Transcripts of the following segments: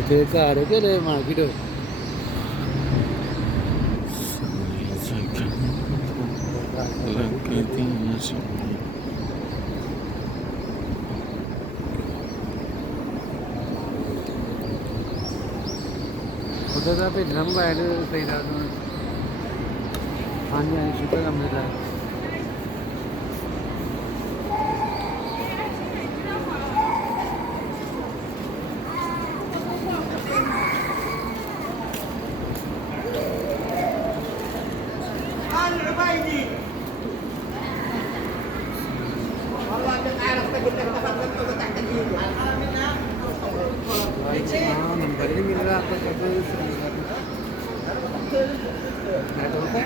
इथे घर के मार्केट उधर का भेजना मोबाइल सही रात में हाँ जी हाँ जी शुक्र अलहमदुलिल्लाह हाँ नंबर नहीं मिल रहा आपका कैसे नेटवर्क है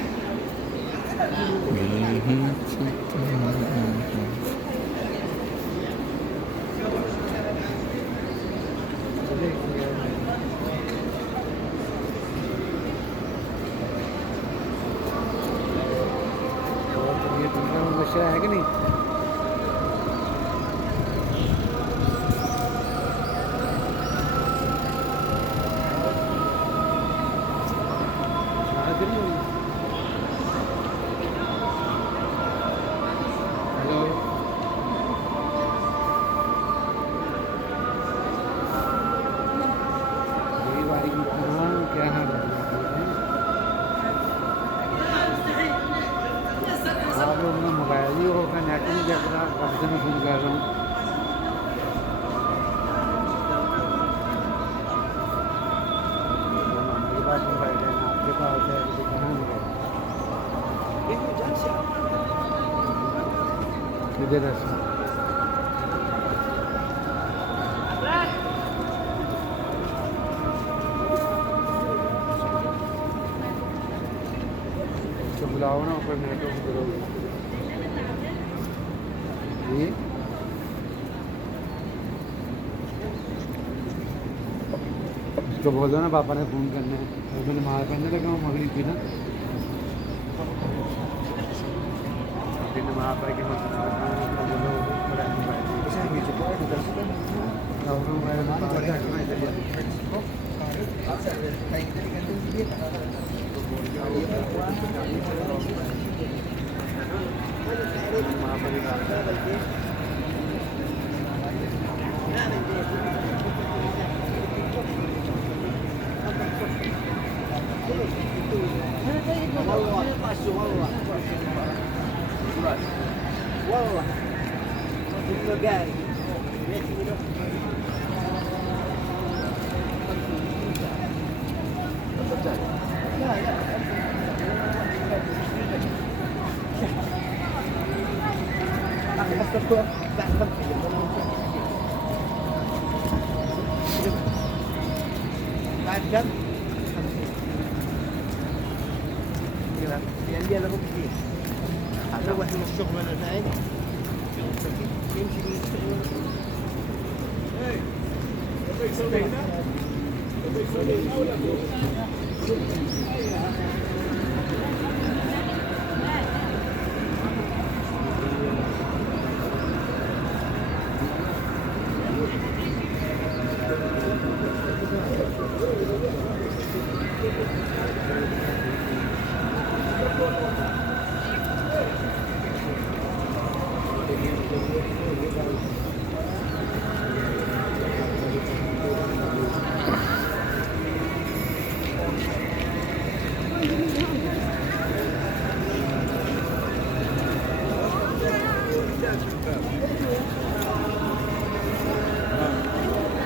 मशरा है कि नहीं हेलो क्या हाल है आप लोग ने मोबाइल ही होगा नेट नहीं चल रहा कब से मैं फोन कर रहा हूँ हमारे पास मोबाइल है ना आपके पास है तो कहाँ मोबाइल किधर है तो बुलाओ ना ऊपर नेटवर्क करो जी उसको बोल दो ना पापा ने फ़ोन करना है और मैंने मार करने लगा हूँ मगली थी ना फिर नमाज पढ़ के والله قاري لا لا بعد كم؟ اللي انا كتير اروح من الشغل وانا نايم يمشي من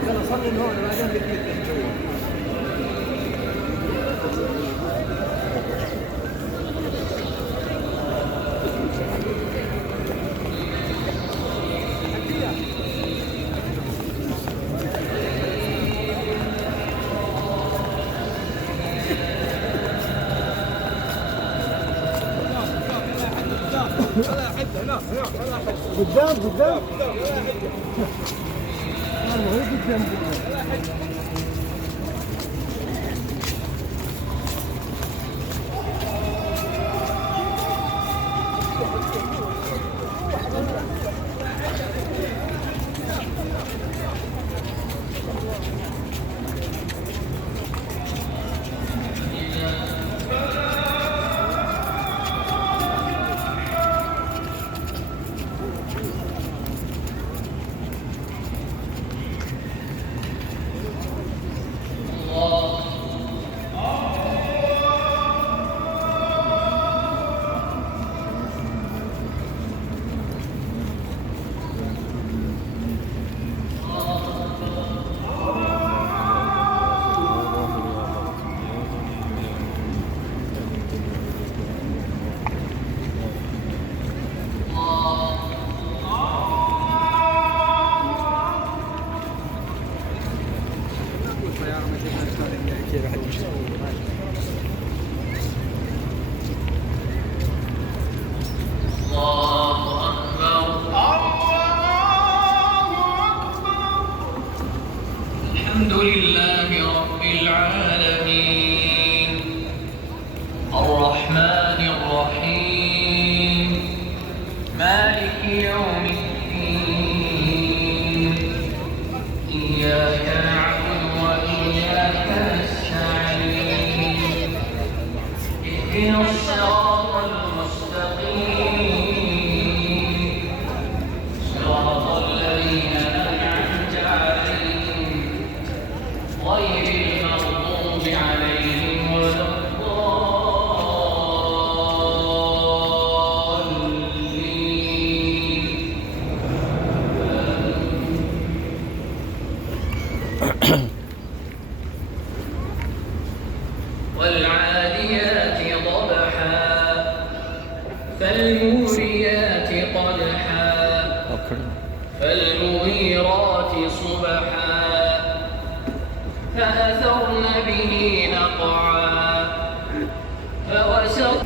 يلا صلي من هون بعدين بديك قدام قدام هو قدام كثير راح تشتغل. الحمد لله رب العالمين الرحمن الرحيم مالك يوم الدين إياك نعبد وإياك نستعين اهدنا الصراط المستقيم صراط الذين أنعمت عليهم غير المغضوب عليهم ولا الضالين والعاديات ضبحا فالموريات قدحا فالمغيرات صبحا فأثرن به نقعا فوسط